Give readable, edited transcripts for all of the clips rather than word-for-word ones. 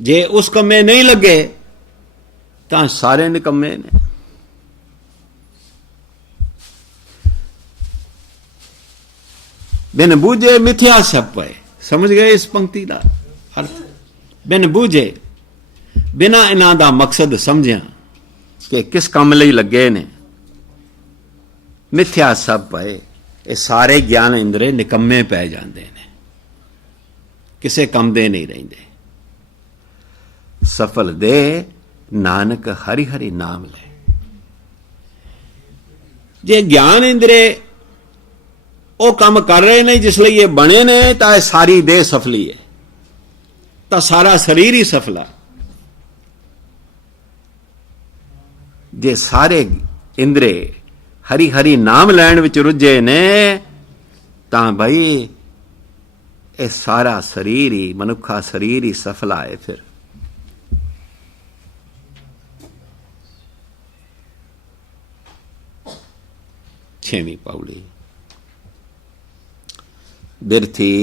जे उस कम्मे नहीं लगे तो सारे निकम्मे ने। बिन बूझे मिथ्या सब पे, समझ गए इस पंक्ति का अर्थ? बिन बूझे, बिना इन्हां दा मकसद समझिया कि किस काम लई लगे ने, मिथ्या सब पे, ये सारे ज्ञान इंद्रे निकम्मे पै जाते हैं, किसे काम दे नहीं रहिंदे। सफल दे नानक हरि हरि नाम ले। जे ज्ञान इंद्रे वो काम कर रहे ने जिसलिए ये बने ने, तो सारी देह सफली है, तो सारा शरीर ही सफला। जे सारे इंद्रे हरि हरि नाम लैन विच रुझे ने, तां भाई ये सारा शरीर ही, मनुखा शरीर ही सफला है। फिर छेवीं पौड़ी, बिरथी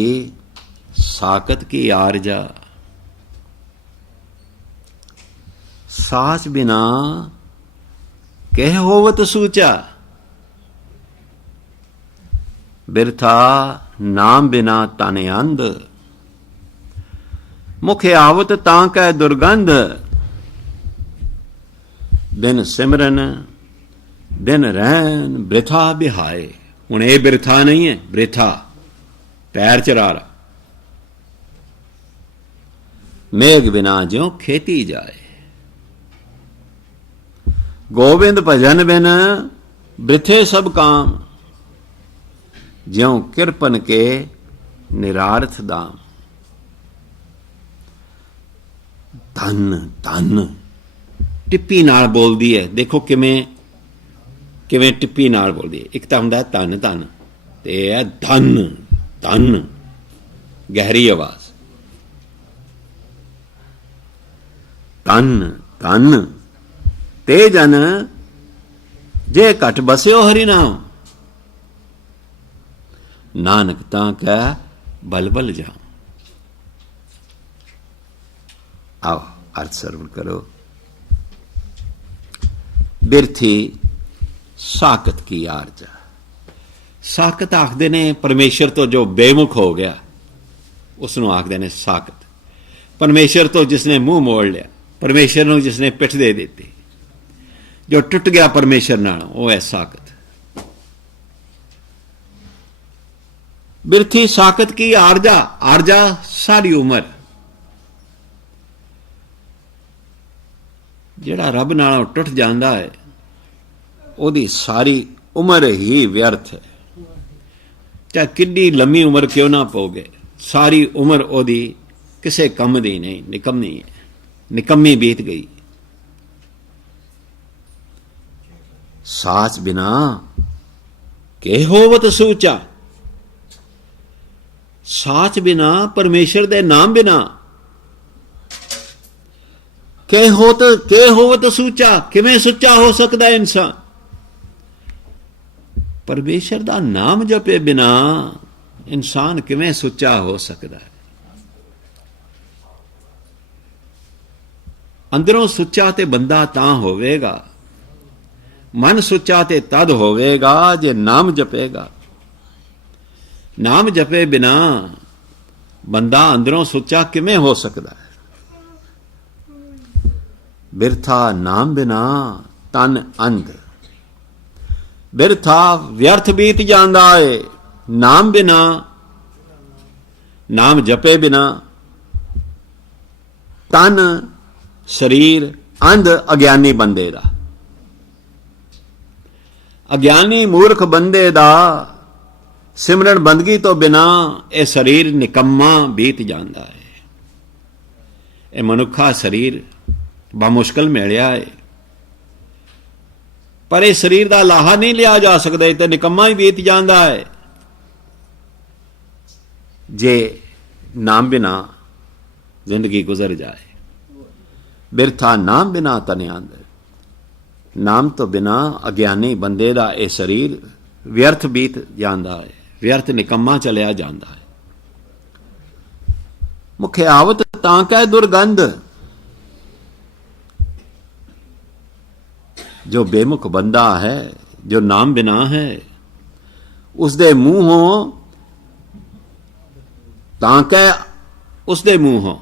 साकत की आरजा, साच बिना कह होवत सूचा, बिरथा नाम बिना तन अंध, मुखे आवत तां कै दुर्गंध, बिन सिमरन दिन रहन बिरथा बिहाए। हुण ये बिरथा नहीं है, बिरथा पैर चरा रहा। मेघ बिना ज्यों खेती जाए, गोविंद भजन बिन बिरथे सब काम, ज्यों किरपन के निरार्थ दाम। धन धन टिप्पी नाल बोलदी है, देखो किवें किवें टिप्पी नाल बोलदी है। एक तो हुंदा धन धन, ते है धन धन, गहरी आवाज, धन धन ते जन जे घट बस्यो हरि नाम, नानक तां कै बल बल जाऊं। आओ अर्थ सर्वण करो। बिरथी साकत की आरजा, साकत आखदे ने परमेश्वर तो जो बेमुख हो गया उसनों आखदे ने साकत। परमेश्वर तो जिसने मुंह मोड़ लिया, परमेश्वर नूं जिसने पिठ दे दी, जो टुट गया परमेश्वर नाल, वो है साकत। बिरथी साकत की आरजा, आरजा सारी उम्र। जिहड़ा रब नालों टुट जांदा है ओदी सारी उम्र ही व्यर्थ है, चाहे किड्डी लंबी उम्र क्यों ना पोगे, सारी उम्र ओदी किसे कम दी नहीं, निकम्मी है, निकम्मी बीत गई। साच बिना के होवत सूचा, साच बिना परमेश्वर दे नाम बिना के होवत सूचा, किवें सुच्चा हो सकता इंसान। परमेश्वर दा नाम जपे बिना इंसान किवें सुच्चा हो सकता है। अंदरों सुच्चा ते बंदा तां होवेगा, मन सुच्चा ते तद होवेगा जे नाम जपेगा। नाम जपे बिना बंदा अंदरों सुच्चा किवें हो सकता है। बिरथा नाम बिना तन अंध, बिरथा व्यर्थ बीत जांदा है। नाम बिना, नाम जपे बिना तन शरीर अंध अज्ञानी बंदे दा, अज्ञानी मूर्ख बंदे दा सिमरन बंदगी तो बिना यह शरीर निकम्मा बीत जाता है। यह मनुखा शरीर बामुश्किल मिलिया है, पर इस शरीर का लाहा नहीं लिया जा सकता, तो निकम्मा ही बीत जाता है। जे नाम बिना जिंदगी गुजर जाए, बिरथा नाम बिना तने अंदर, नाम तो बिना अज्ञानी बंदे दा यह शरीर व्यर्थ बीत जाता है, व्यर्थ निकम्मा चलिया जाता है। मुखे आवत तां कै दुर्गंध, जो बेमुख बंदा है, जो नाम बिना है, उसदे मूहों तांकै उसदे मूहों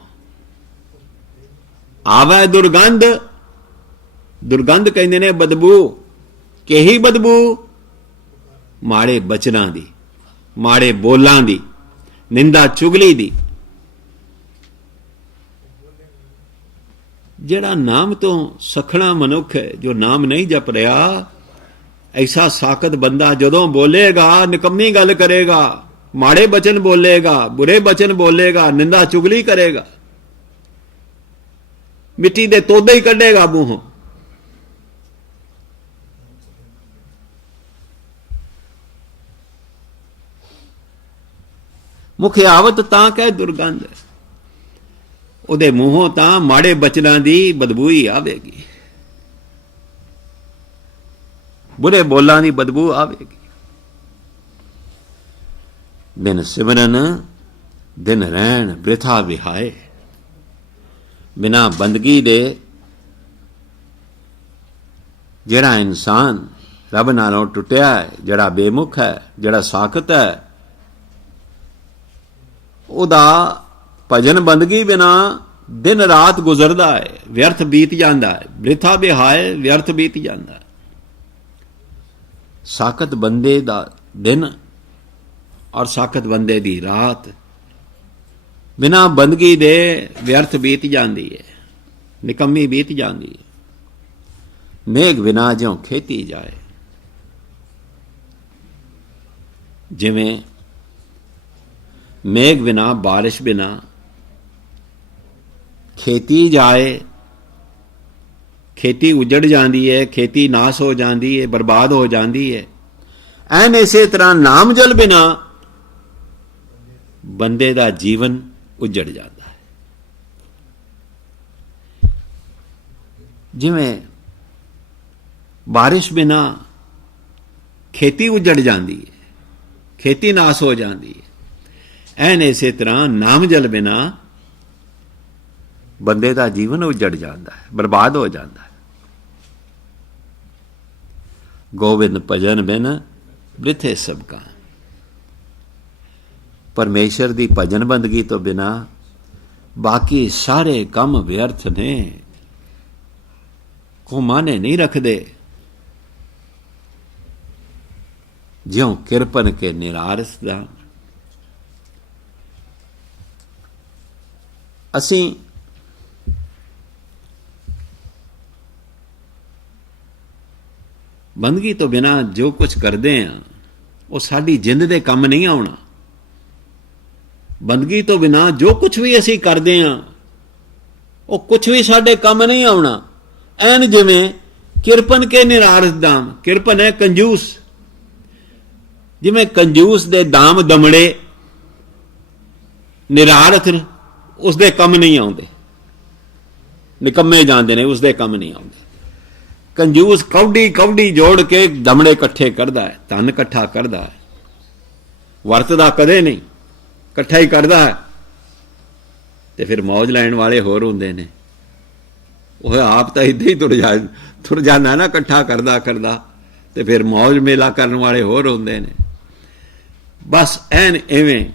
आवे दुर्गंध। दुर्गंध कहते ने बदबू, केही बदबू माड़े बचनां दी, माड़े बोलां दी, निंदा चुगली दी। जेड़ा नाम तो सखना मनुख है, जो नाम नहीं जप रहा, ऐसा साकत बंदा जदों बोलेगा निकम्मी गल करेगा, माड़े बचन बोलेगा, बुरे बचन बोलेगा, निंदा चुगली करेगा, मिट्टी दे तोदे ही कढ़ेगा मूहों। मुख आवत तां कह दुर्गंध, उहदे मूहों तां माड़े बचनां दी बदबू ही आवेगी, बुरे बोलां दी बदबू आवेगी। बिन सिमरन दिन रहन वृथा विहाए। बिना बंदगी दे जिहड़ा इंसान रब नालों टुटिया है, जिहड़ा बेमुख है, जिहड़ा साकत है, उहदा भजन बंदगी बिना दिन रात गुजरदा है, व्यर्थ बीत जांदा है, वृथा विहाए व्यर्थ बीत जांदा है। साकत बंदे दा दिन और साकत बंदे दी रात बिना बंदगी दे व्यर्थ बीत जाती है, निकम्मी बीत जाती है। मेघ बिना ज्यों खेती जाए, जिवें मेघ बिना बारिश बिना खेती जाए, खेती उजड़ जाती है, खेती नाश हो जाती है, बर्बाद हो जाती है। एन इसे तरह नाम जल बिना बंदे दा जीवन उजड़ जाता है। जिवें बारिश बिना खेती उजड़ जाती है, खेती नाश हो जाती है। एन इसे तरह नाम जल बिना बंदे दा जीवन उजड़ जाता है, बर्बाद हो जाता है। गोविंद भजन बिन वृथे सब काम। परमेश्वर दी भजन बंदगी तो बिना बाकी सारे काम व्यर्थ ने, को माने नहीं रखदे। ज्यों किरपन के निरारस दान। असी बंदगी तो बिना जो कुछ करते हैं वो साडी जिंद दे काम नहीं आउणा। बंदगी तो बिना जो कुछ भी असी करते हैं वो कुछ भी साडे काम नहीं आउणा। एन जिवें किरपन के निरारस दाम। किरपन है कंजूस। जिवें कंजूस दे दाम दमड़े निरारथ उसदे कम नहीं आउंदे, निकम्मे जांदे ने, उसदे कम नहीं आउंदे। कंजूस कौडी कौडी जोड़ के दमड़े इकट्ठे करदा है, धन इकट्ठा करदा है, वरतदा कदे नहीं, इकट्ठा ही करदा है। ते फिर मौज लैण वाले होर हुंदे ने। वह आप तो इदां ही तुर जांदा ना इकट्ठा करदा करदा, ते फिर मौज मेला करन वाले होर हुंदे ने। बस एन इवें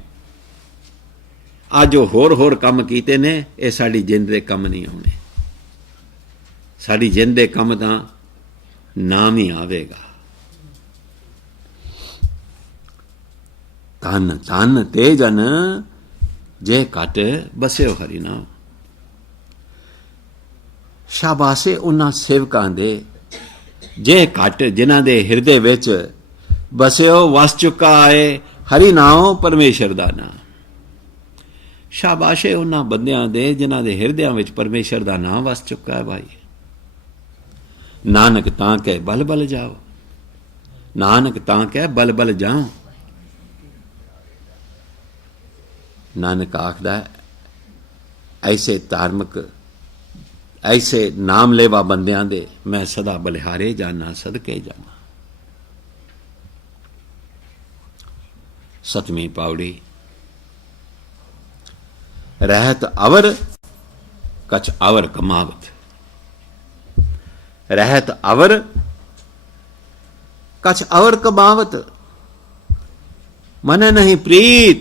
आ जो होर काम कीते ने, ये साडी जिंद दे कम नहीं आउणे। साडी जिंद दे कम तां नाम ही आवेगा। धन धन ते जन जे घट बसियो हरि नाम। शाबाशे उन्हां सेवकां दे जे घट जिन्हां दे हिरदे विच बसियो वस चुका है हरि नाम परमेश्वर दा नाम। शाबाशे उन्हां बंदियां दे जिन्हां दे हिरदियां विच परमेश्वर दा नाम वस चुका है। भाई नानक तां कह बल बल जाओ, नानक तां कह बल बल जाओ। नानक आखदा है ऐसे धार्मिक ऐसे नाम लेवा बंदियां दे मैं सदा बलिहारे जाना, सदके जाना। सतवीं पावड़ी। रहत अवर कछ अवर कमावत। रहत अवर कछ अवर कमावत, मन नहीं प्रीत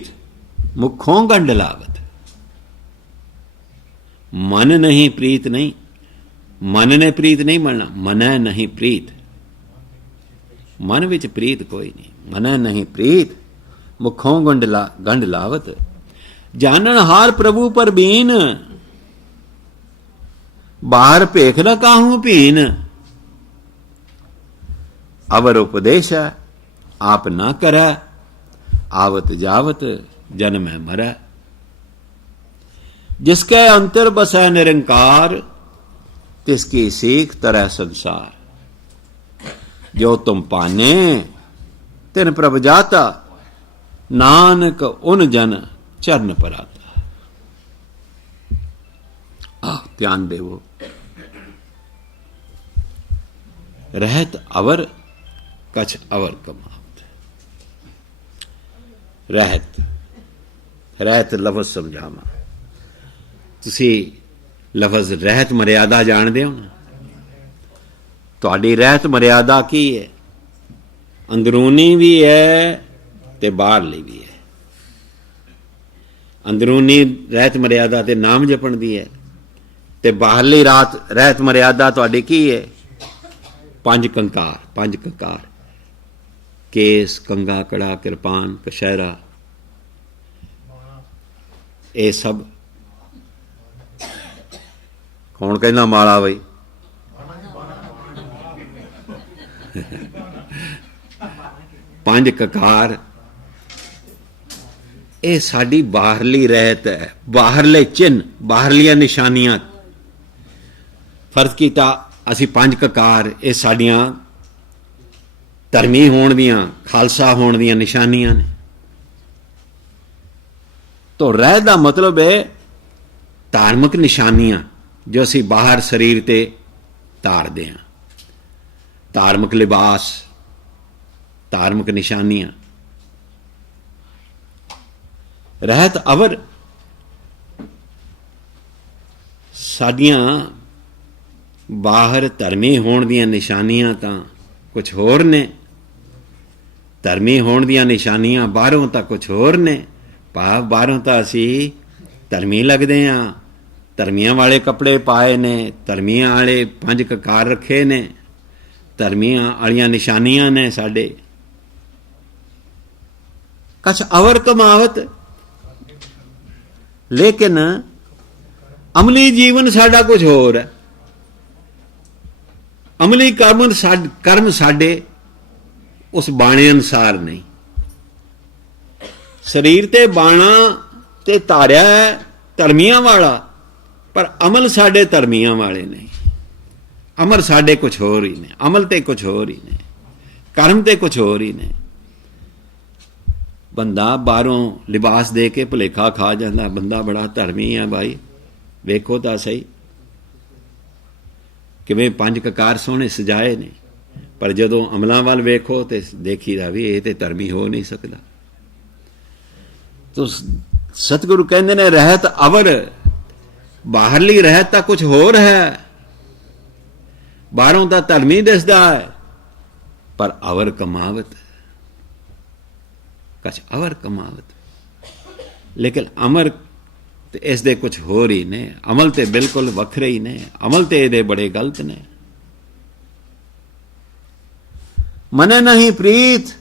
मुखों गंड लावत। मन नहीं प्रीत नहीं, मन ने प्रीत नहीं बनना, मन नहीं प्रीत, मन विच प्रीत कोई नहीं। मन नहीं प्रीत मुखों गंड लावत, जानन हार प्रभु पर बीन, बाहर भेख न काहू भीन। अवर उपदेश आप ना करे, आवत जावत जन्म मरै। जिसके अंतर बसै निरंकार, तिसकी सीख तरह संसार। जो तुम पाने तिन प्रभ जाता, नानक उन जन चरण पर आता। ध्यान देवो, रहत अवर कछ अवर कमावत। रहत, रहत लफज समझावा। तुसी लफज रहत मर्यादा जानते हो ना? तुहाडी रहत मर्यादा की है? अंदरूनी भी है ते बाहरली भी है। अंदरूनी रहत मर्यादा ते नाम जपण दी है, ते बाहरली रहत मर्यादा तुहाडी की है? पंज कंकार, पंज कंकार, केस, कंगा, कड़ा, किरपान, कशहरा, ये सब कौन कहना माड़ा बई? पंज ककार, ये साडी बाहरली रहत है, बाहरले चिन्ह, बाहरलियां निशानियां। फर्ज कीता असी पंज ककार, ये साडियां धर्मी होण दियां, खालसा होण दियां निशानियां ने। तो रह दा मतलब है धार्मिक निशानियां जो असी बाहर शरीर ते धारदे हां। धार्मिक लिबास, धार्मिक निशानियां। रहत अवर साडियां बाहर धर्मी होण दियां निशानियां तां कुछ होर ने, धर्मी होण दियां निशानियां बाहरों तां कुछ होर ने। भाव बाहरों तां असी धर्मी लगदे हां, धर्मियां वाले कपड़े पाए ने, धर्मियां वाले पंज ककार रखे ने, धर्मियां वालियां निशानियां ने साडे। कछ अवर कमावत, लेकिन अमली जीवन साडा कुछ होर है। अमली कर्म साडे उस बाणे अनुसार नहीं। शरीर ते बाणा ते धारिया है धर्मियां वाला, पर अमल साडे धर्मियां वाले नहीं। अमल साडे कुछ होर ही ने, अमल ते कुछ होर ही ने, कर्म ते कुछ होर ही ने। बंदा बाहरों लिबास दे के भुलेखा खा जाता, बंदा बड़ा धर्मी है भाई, वेखो तां सही किवें पंज ककार सोहणे सजाए ने, पर जदों अमलां वल वेखो तो देखीदा भी ये तो धर्मी हो नहीं सकता। तो सतगुरु कहते ने रहत अवर, बाहरली रहत तां कुछ होर है, बाहरों तां धर्मी दिसदा है, पर अवर कमावत, कछ अवर कमावत। लेकिन अमर ते इस दे कुछ होर ही ने, अमल ते बिल्कुल वखरे ही ने, अमल ते इहदे बड़े गलत ने। मने नहीं प्रीत,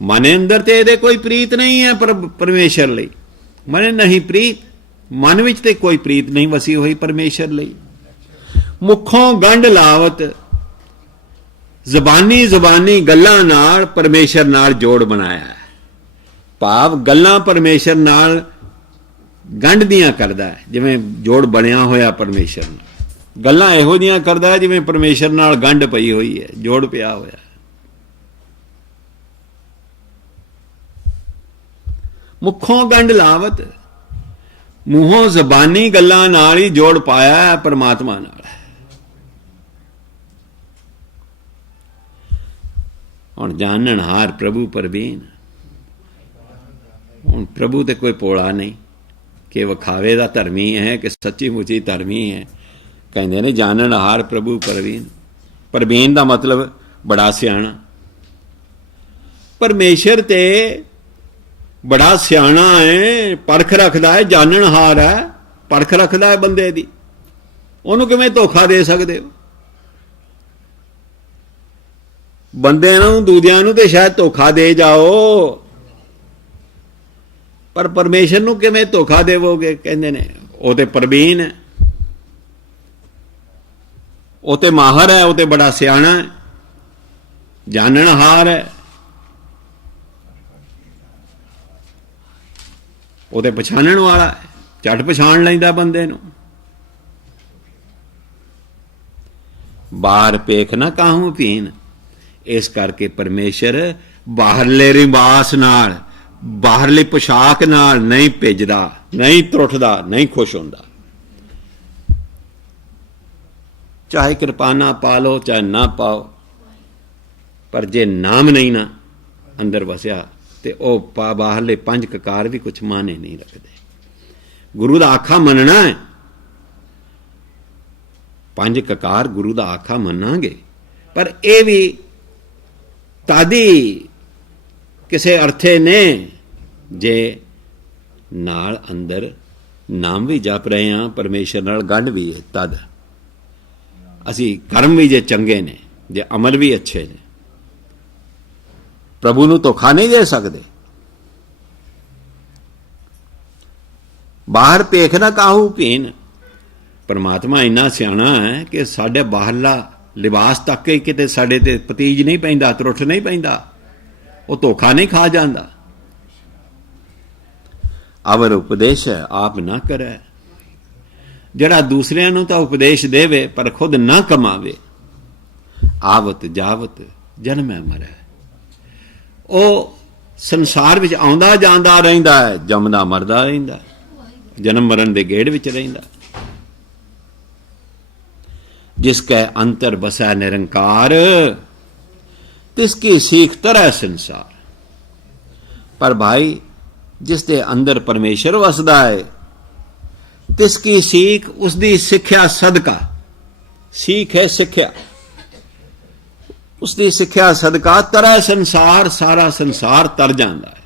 मने अंदर ते इहदे कोई प्रीत नहीं है पर परमेश्वर लई। मने नहीं प्रीत, मन विच ते कोई प्रीत नहीं वसी हुई परमेश्वर लई। मुखों गंढ लावत, जबानी गल्लां नाल परमेश्वर नाल जोड़ बनाया है। भाव गल्लां परमेश्वर नाल गंढ दियां करदा है, जिवें जोड़ बनिया होया परमेश्वर नाल। गल्लां इहो जिहियां करदा है जिवें परमेश्वर नाल गंढ पई हुई है, जोड़ पिया होया। मुखों गंढ लावत, मूहों जबानी गल्लां नाल ही जोड़ पाया है परमात्मा नाल। हुण जानन हार प्रभु परवीन। हुण प्रभु ते कोई भोला नहीं कि विखावे दा धर्मी है कि सच्ची मुची धर्मी है। कहंदे ने जानन हार प्रभु परवीन। परवीन दा मतलब बड़ा सियाणा, परमेश्वर ते बड़ा सियाणा है, परख रखता है, जाननहार है, परख रखता है बंदे दी, उन्होंने किवें धोखा दे सकते हो? बंदे दूजियां नूं ते शायद धोखा दे जाओ, पर परमेश्वर नूं किवें धोखा देवोगे? कहंदे ने वो ते प्रवीण है, वो ते माहर है, वो ते बड़ा सियाणा है, जाननहार है, वो ते पछाणन वाला है, झट पछाण लैंदा बंदे नूं। बाहर पेख ना काहू पीन, इस करके परमेश्वर बाहरले रिवास नाल, बाहरली पोशाक नाल नहीं भेजदा, नहीं त्रुठदा, नहीं खुश होंदा। चाहे कृपाना पा लो चाहे ना पाओ, पर जे नाम नहीं ना अंदर वसिया ते ओ बाहरले पंज ककार भी कुछ माने नहीं रखते। गुरु दा आखा मनना है, पंज ककार गुरु दा आखा मनांगे, पर यह भी तादी किसे अर्थे ने जे नाल अंदर नाम भी जप रहे हैं, परमेश्वर नाल गंढ भी है, तद असी कर्म भी जे चंगे ने, जे अमल भी अच्छे ने, प्रभु नूं धोखा नहीं दे सकते। बाहर पेख ना काहू पीन, परमात्मा इन्ना सियाणा है कि साडे बाहरला लिबास तक ही किते साडे ते पतीज नहीं पैंदा, त्रुठ नहीं पैंदा, वो धोखा नहीं खा जांदा। अवर उपदेश आप ना करे, जड़ा दूसरियां नूं तां उपदेश देवे पर खुद ना कमावे, आवत जावत जन्मै मरै। वो संसार विच आउंदा जांदा रहिंदा है, जमदा मरदा रहिंदा, जन्म मरण दे गेड़ विच रहिंदा। जिसके अंतर बसै निरंकार, तिसकी सीख तरह संसार। पर भाई जिसके अंदर परमेश्वर वसदा है, तिसकी सीख उसकी सिक्ख्या सदका, सीख है सिक्ख्या, उसकी सिक्ख्या सदका तरह संसार, सारा संसार तर जाता है।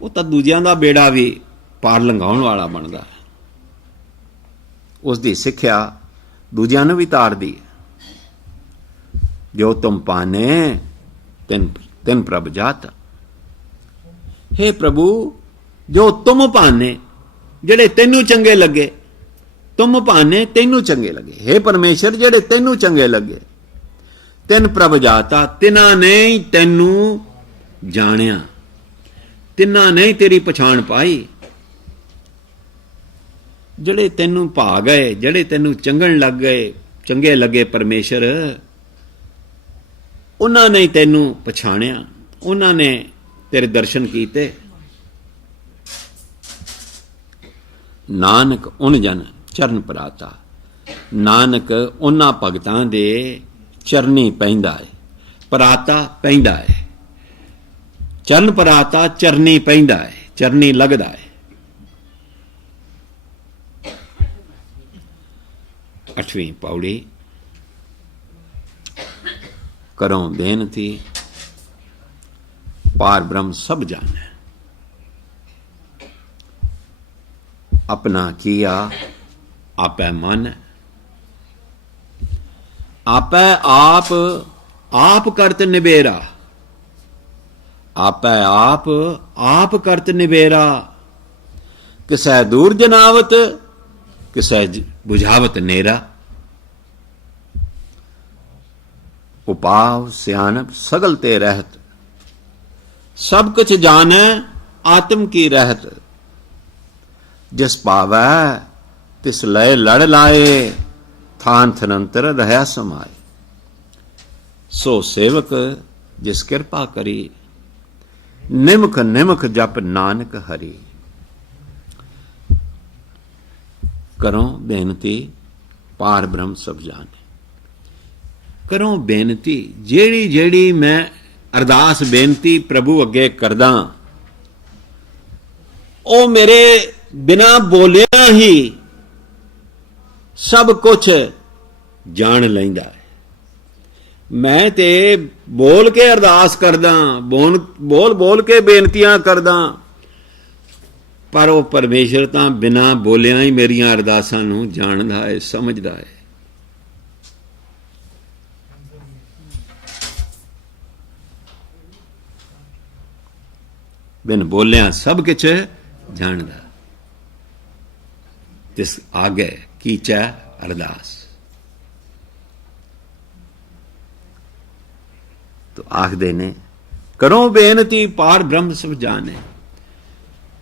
वो तो दूजियां दा बेड़ा भी पार लंघाउण वाला बनता है, उसकी सिक्ख्या दूजियां नूं भी तार दी। जो तुम पाने तिन तिन प्रभ जाता। हे प्रभु, जो तुम पाने, जेड़े तेनू चंगे लगे, तुम पाने तेनू चंगे लगे। हे परमेश्वर, जेड़े तेनू चंगे लगे, तिन प्रभ जाता, तिना ने तेनू जानिया, तिना ने तेरी पछाण पाई। जेड़े तेनू भा गए, जेड़े तेनू चंगण लग गए, चंगे लगे परमेश्वर, उन्होंने तेनू पछाणिया, उन्होंने तेरे दर्शन कीते। नानक उन जन चरण पराता, नानक उन्हां भगतां दे चरनी पैंदा है, पराता पैंदा है, चरण पराता चरनी पैंदा है, चरनी लगदा है। 8वीं पौड़ी। करो बेनती, पार ब्रह्म सब जाने, अपना किया आपै मन, आपै आप करत निबेरा, आपै आप करत निबेरा। किसै दूर जनावत, किसै बुझावत नेरा। उपाव सियानप सगल ते रहत, सब कुछ जाने आत्म की रहत। जिस पावै तिस लय लड़ लाए, थान थनंतर रहया समाए। सो सेवक जिस कृपा करी, निमख निमख जप नानक हरि। करो बेनती, पार ब्रह्म सब जाने। करो बेनती, जेड़ी जेड़ी मैं अरदास बेनती प्रभु अगे करदा, ओ मेरे बिना बोलिया ही सब कुछ जान लैंदा है। मैं ते बोल के अरदास करदा, बोल बोल के बेनतियां करदा, पर वो परमेश्वर तां बिना बोलिया ही मेरियां अरदासां नूं जाणदा है, समझदा है। बिन बोलिया सब किछ जानदा, तिस आगे कीचै अरदास। तो आखदे ने करो बेनती पार ब्रह्म सब जाने।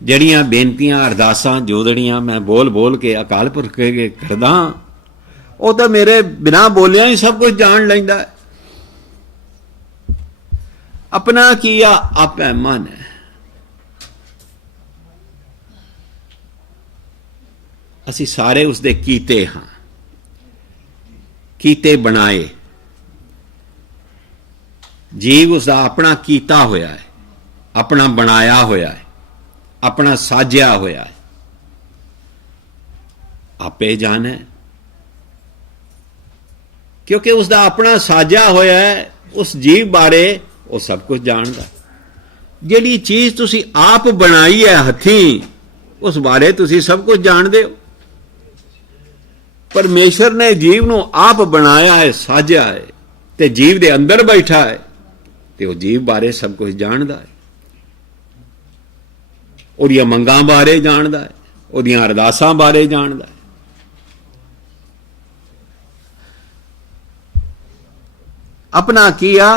जड़ियां बेनतियां अरदासां जोदड़ियां मैं बोल बोल के अकाल पुरख के करदा, वो तो मेरे बिना बोलिया ही सब कुछ जान लैंदा है। अपना किया आपै मन है। असी सारे उसदे कीते हाँ, कीते बनाए। जीव उसका अपना कीता होया है, अपना बनाया होया है, अपना साजिया होया है। आपे जाने, क्योंकि उसका अपना साजिया होया है। उस जीव बारे वो सब कुछ जानदा। जिहड़ी चीज तुसी आप बनाई है हथी, उस बारे तुसी सब कुछ जानदे हो। परमेश्वर ने जीव नूं आप बनाया है, साजिया है, ते जीव दे अंदर बैठा है, ते वो जीव बारे सब कुछ जानदा है। उहदियां मंगां बारे जानदा है, उहदियां अरदासां बारे जानदा है। अपना किया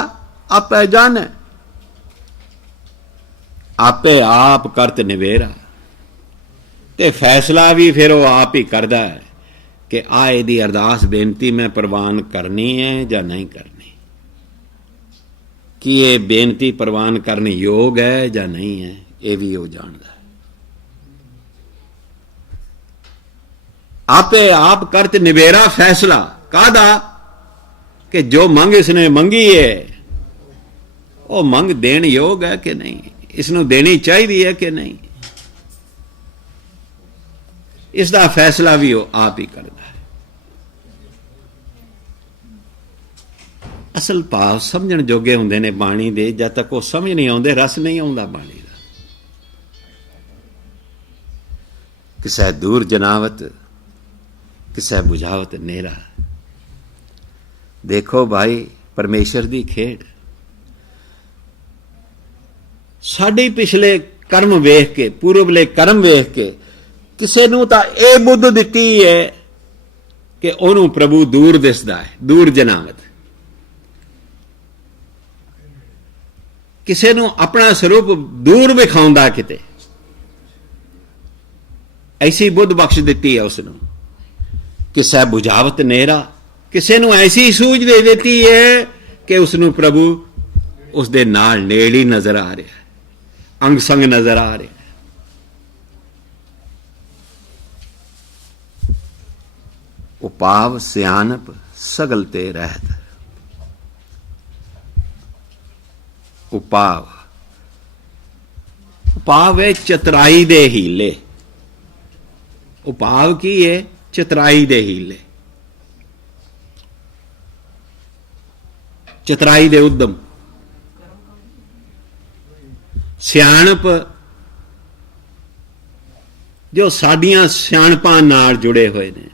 आपै जाने, आपे आप करत निवेरा। ते फैसला भी फिर वो आप ही करदा है कि आ इहदी अरदास बेनती मैं प्रवान करनी है या नहीं करनी, कि ये बेनती प्रवान करने योग है या नहीं है, ये भी वो जानदा है। आपे आप करत निबेरा फैसला कादा, कि जो मंग इसने मंगी है वो मंग देन योग है कि नहीं, इसनों देनी चाहिए है कि नहीं, इसका फैसला भी वो आप ही करता है। असल भाव समझण जोगे हुंदे ने बाणी दे, जद तक वो समझ नहीं आउंदे, रस नहीं आउंदा बाणी दा। किसै दूर जनावत, किसै बुझावत नेरा। देखो भाई परमेश्वर दी खेड। साडे पिछले कर्म वेख के, पूर्वले कर्म वेख के किसे नूं तां ये बुद्ध दिती है कि ओनू प्रभु दूर दिसदा है, दूर जनावत। किसे नूं अपना स्वरूप दूर विखाउंदा किते, ऐसी बुद्ध बख्श दिती है उसनूं। किसै बुझावत नेरा, किसे नूं ऐसी सूझ दे देती है कि उसनूं प्रभु उसदे नाल नेड़ ही नजर आ रहा है, अंग संग नजर आ रहा है। उपाव सियानप सगल ते रहत। उपाव, उपाव है चतराई दे हीले। उपाव की है? चतराई दे हीले, चतराई दे उद्यम। सियाणप जो साडियां सियाणपां नाल जुड़े हुए ने,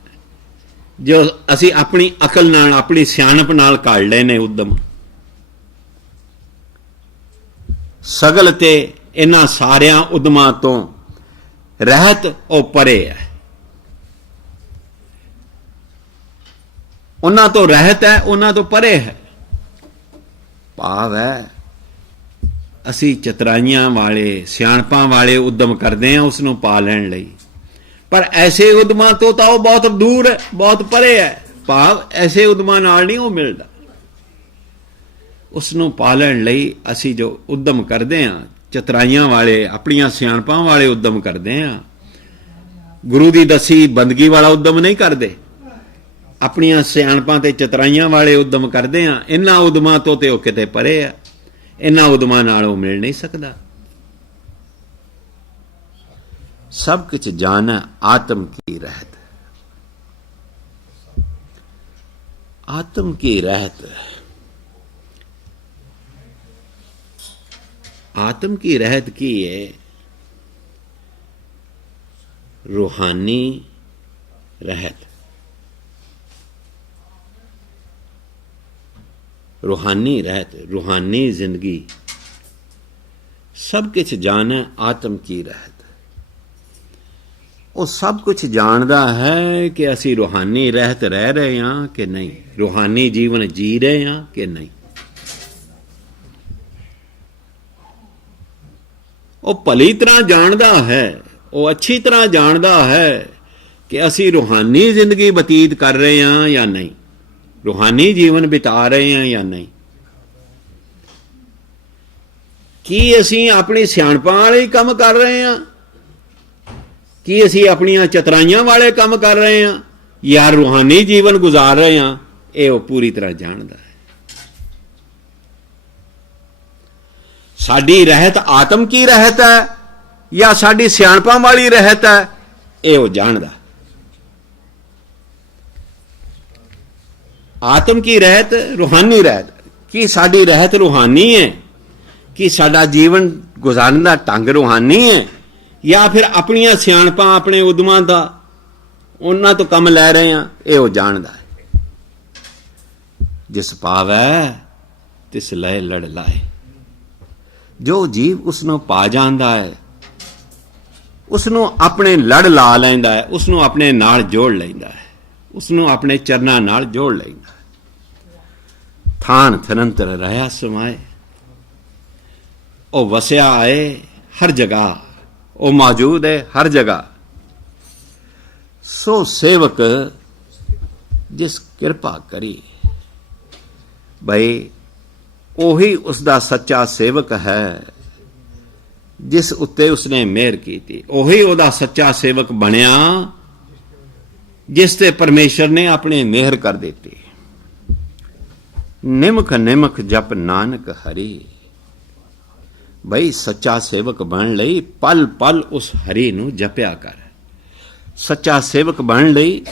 जो असी अपनी अकल नाल, अपनी सियाणप नाल काढ़ ले ने उद्यम। सगल ते इन्हां सारियां उद्यमां तो रहत ओ परे है। उन्हां तो रहत है, उन्हां तो परे है। भाव है असी चतराइयां वाले, सियाणपां वाले उद्यम करते हैं उसनों पा लैण लई, पर ऐसे उद्यमां तो वो बहुत दूर है, बहुत परे है। भाव ऐसे उद्यमां नाल नहीं वो मिलता। उसनों पालण लई असी जो उद्यम करते हैं, चतराइयां वाले, अपनियां सियाणपां वाले उद्यम करते हैं। गुरु दी दसी बंदगी वाला उद्यम नहीं करते, अपनियां सियाणपां ते चतराइयां वाले उद्यम करते हैं। इन्हां उद्यमां तो ते किते परे है, इन्हां उद्यमां नाल वो मिल नहीं सकता। सब कुछ जाना आत्म की रहत, आत्म की रहत। आत्म की रहत की है? रूहानी रहत। रूहानी रहत, रूहानी जिंदगी सब कुछ जाने आत्म की रहत। ਉਹ ਸਭ ਕੁਝ ਜਾਣਦਾ ਹੈ ਕਿ ਅਸੀਂ ਰੂਹਾਨੀ ਰਹਿਤ ਰਹਿ ਰਹੇ ਹਾਂ ਕਿ ਨਹੀਂ, ਰੂਹਾਨੀ ਜੀਵਨ ਜੀ ਰਹੇ ਹਾਂ ਕਿ ਨਹੀਂ। ਉਹ ਭਲੀ ਤਰ੍ਹਾਂ ਜਾਣਦਾ ਹੈ, ਉਹ ਅੱਛੀ ਤਰ੍ਹਾਂ ਜਾਣਦਾ ਹੈ ਕਿ ਅਸੀਂ ਰੂਹਾਨੀ ਜ਼ਿੰਦਗੀ ਬਤੀਤ ਕਰ ਰਹੇ ਹਾਂ ਜਾਂ ਨਹੀਂ, ਰੂਹਾਨੀ ਜੀਵਨ ਬਿਤਾ ਰਹੇ ਹਾਂ ਜਾਂ ਨਹੀਂ। ਕੀ ਅਸੀਂ ਆਪਣੀ ਸਿਆਣਪਾਂ ਵਾਲੇ ਕੰਮ ਕਰ ਰਹੇ ਹਾਂ, ਕੀ ਅਸੀਂ ਆਪਣੀਆਂ ਚਤਰਾਈਆਂ ਵਾਲੇ ਕੰਮ ਕਰ ਰਹੇ ਹਾਂ, ਜਾਂ ਰੂਹਾਨੀ ਜੀਵਨ ਗੁਜ਼ਾਰ ਰਹੇ ਹਾਂ? ਇਹ ਉਹ ਪੂਰੀ ਤਰ੍ਹਾਂ ਜਾਣਦਾ ਹੈ। ਸਾਡੀ ਰਹਿਤ ਆਤਮ ਕੀ ਰਹਿਤ ਹੈ ਜਾਂ ਸਾਡੀ ਸਿਆਣਪਾਂ ਵਾਲੀ ਰਹਿਤ ਹੈ, ਇਹ ਉਹ ਜਾਣਦਾ। ਆਤਮ ਕੀ ਰਹਿਤ, ਰੂਹਾਨੀ ਰਹਿਤ। ਕੀ ਸਾਡੀ ਰਹਿਤ ਰੂਹਾਨੀ ਹੈ? ਕੀ ਸਾਡਾ ਜੀਵਨ ਗੁਜ਼ਾਰਨ ਦਾ ਢੰਗ ਰੂਹਾਨੀ ਹੈ, ਜਾਂ ਫਿਰ ਆਪਣੀਆਂ ਸਿਆਣਪਾਂ ਆਪਣੇ ਉਦਮਾਂ ਦਾ ਉਹਨਾਂ ਤੋਂ ਕੰਮ ਲੈ ਰਹੇ ਹਾਂ? ਇਹ ਉਹ ਜਾਣਦਾ ਹੈ। ਜਿਸ ਪਾਵੈ ਤਿਸ ਲੈ ਲੜ ਲਾਏ। ਜੋ ਜੀਵ ਉਸ ਨੂੰ ਪਾ ਜਾਂਦਾ ਹੈ, ਉਸ ਨੂੰ ਆਪਣੇ ਲੜ ਲਾ ਲੈਂਦਾ ਹੈ, ਉਸ ਨੂੰ ਆਪਣੇ ਨਾਲ ਜੋੜ ਲੈਂਦਾ ਹੈ, ਉਸ ਨੂੰ ਆਪਣੇ ਚਰਨਾਂ ਨਾਲ ਜੋੜ ਲੈਂਦਾ ਹੈ। ਥਾਨ ਥਨੰਤਰ ਰਹਿਆ ਸਮਾਏ। ਉਹ ਵਸਿਆ ਹੈ ਹਰ ਜਗ੍ਹਾ, ਉਹ ਮੌਜੂਦ ਹੈ ਹਰ ਜਗ੍ਹਾ। ਸੋ ਸੇਵਕ ਜਿਸ ਕਿਰਪਾ ਕਰੀ, ਬਈ ਉਹੀ ਉਸ ਦਾ ਸੱਚਾ ਸੇਵਕ ਹੈ ਜਿਸ ਉੱਤੇ ਉਸਨੇ ਮਿਹਰ ਕੀਤੀ। ਉਹੀ ਉਹਦਾ ਸੱਚਾ ਸੇਵਕ ਬਣਿਆ ਜਿਸ ਤੇ ਪਰਮੇਸ਼ਰ ਨੇ ਆਪਣੀ ਮਿਹਰ ਕਰ ਦਿੱਤੀ। ਨਿਮਖ ਨਿਮਖ ਜਪ ਨਾਨਕ ਹਰੀ। ਬਈ ਸੱਚਾ ਸੇਵਕ ਬਣਨ ਲਈ ਪਲ ਪਲ ਉਸ ਹਰੀ ਨੂੰ ਜਪਿਆ ਕਰ। ਸੱਚਾ ਸੇਵਕ ਬਣਨ ਲਈ